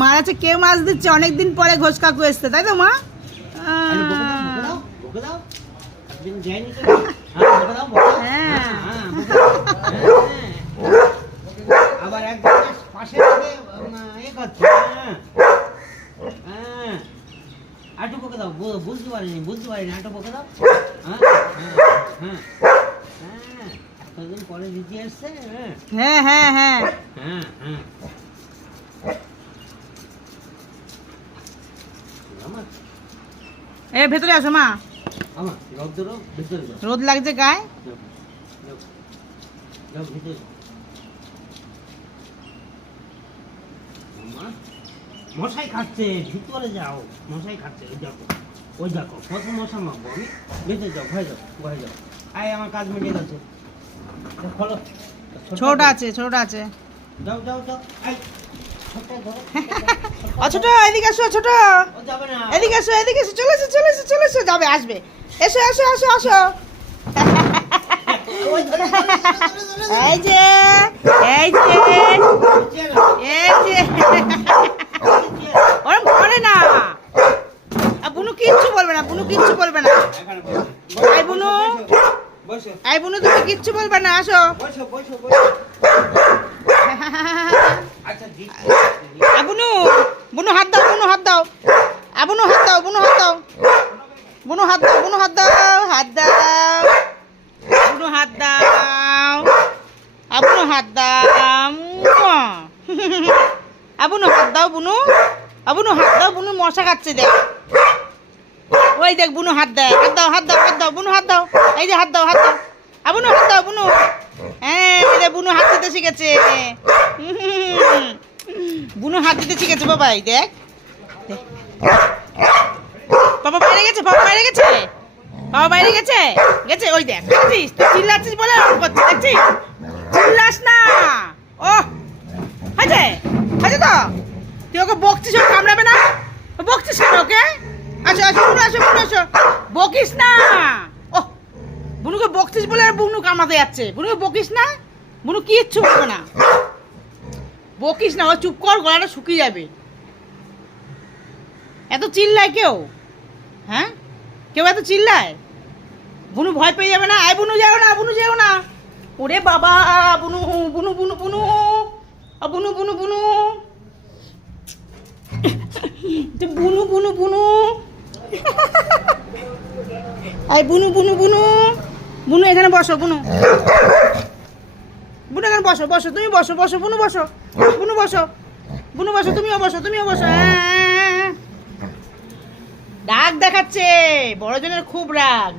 মার আছে কে মাছ দিচ্ছে, অনেকদিন পরে ঘোষ কাকু এসছে, তাই তো মা? আবার একদম পাশে আটু বকে দাও, বুঝতে পারিনি আটু বকে দাও। এতদিন পরে দিদি আসছে। হ্যাঁ হ্যাঁ হ্যাঁ হ্যাঁ হ্যাঁ এ ভেতরে আসো মা, আমার রোদ্র ভিতরে যাও, রোদ লাগছে গায়ে। যাও ভিতরে যাও। মশাই খাচ্ছে, ভিতরে যাও, মশাই খাচ্ছে। ওই দেখো কত মশা মারবো আমি। ভিতরে যাও, ভয় যাও, ভয় যাও। আয় আমার কাজ মিটে গেছে। খোলো, ছোট আছে ছোট আছে। যাও যাও যাও। আয় ছোট এদিকে আসো, ছোট ও যাবে না। এদিকে আসো, এদিকে এসো, চলে এসো চলে এসো চলে এসো, যাবে আসবে, এসো এসো আসো আসো। এই যে এই যে এই যে ওরম করে না, বুনু কিচ্ছু বলবে না, বুনু কিচ্ছু বলবে না। এই বুনু, বসো এই বুনু তুমি কিচ্ছু বলবে না, আসো। বসো বসো বসো। আচ্ছা বুনু, বুনু হাত দাও, বুনু হাত দাও, বুনু হাত দাও, বুনু হাত দাও, বুনু হাত দাও, বুনু হাত দাও, হাত দাও, বুনু হাত দাও, বুনু হাত দাও, বুনু হাত দাও, বুনু, বুনু হাত দাও, বুনু মশা খাচ্ছে দেখ, ওই দেখ বুনু হাত দেয়, হাত দাও হাত দাও হাত দাও, বুনু হাত দাও, এই যে হাত দাও হাত দাও, বুনু হাত দাও, বুনু, হ্যাঁ এই যে বুনু হাত দিতে শিখেছে, বুনু হাত দিতে শিখেছে বাবাই, দেখ বাবা বাইরে গেছে, বাবা বাইরে গেছে, বাবা বাইরে গেছে গেছে, ওই দেখ দেখছিস তুই চিল্লাচ্ছিস বলে এরকম করছিস, দেখছিস, চিল্লাস না। ও হয়েছে হয়েছে তো, তুই ওকে বকছিস, ওকে কামড়াবে না, বকছিস কেন ওকে? আসো আসো বুনু, আসো বুনু আসো, বকিস না। ও বুনুকে বকছিস বলে আর বুনু কামড়াতে যাচ্ছে, বুনুকে বকিস না, বুনু কিচ্ছু বলবে না, বকিস না, ও চুপ কর, গলাটা শুকিয়ে যাবে। এত চিল্লায় কেউ? হ্যাঁ কেউ এত চিল্লায়? বুনু ভয় পেয়ে যাবে না? আয় বুনু যাও না, বুনু যাও না, ওরে বাবা, বুনু বুনু বুনু বুনু বুনু বুনু বুনু বুনু বুনু বুনু, আয় বুনু বুনু বুনু বুনু, এখানে বসো বুনু, বুনু এখানে বসো, বসো তুমি, বসো বসো বুনু, বসো বুনু, বসো বুনু, বসো তুমিও বসো, তুমিও বসো। ডাক দেখাচ্ছে, বড়জনের খুব রাগ।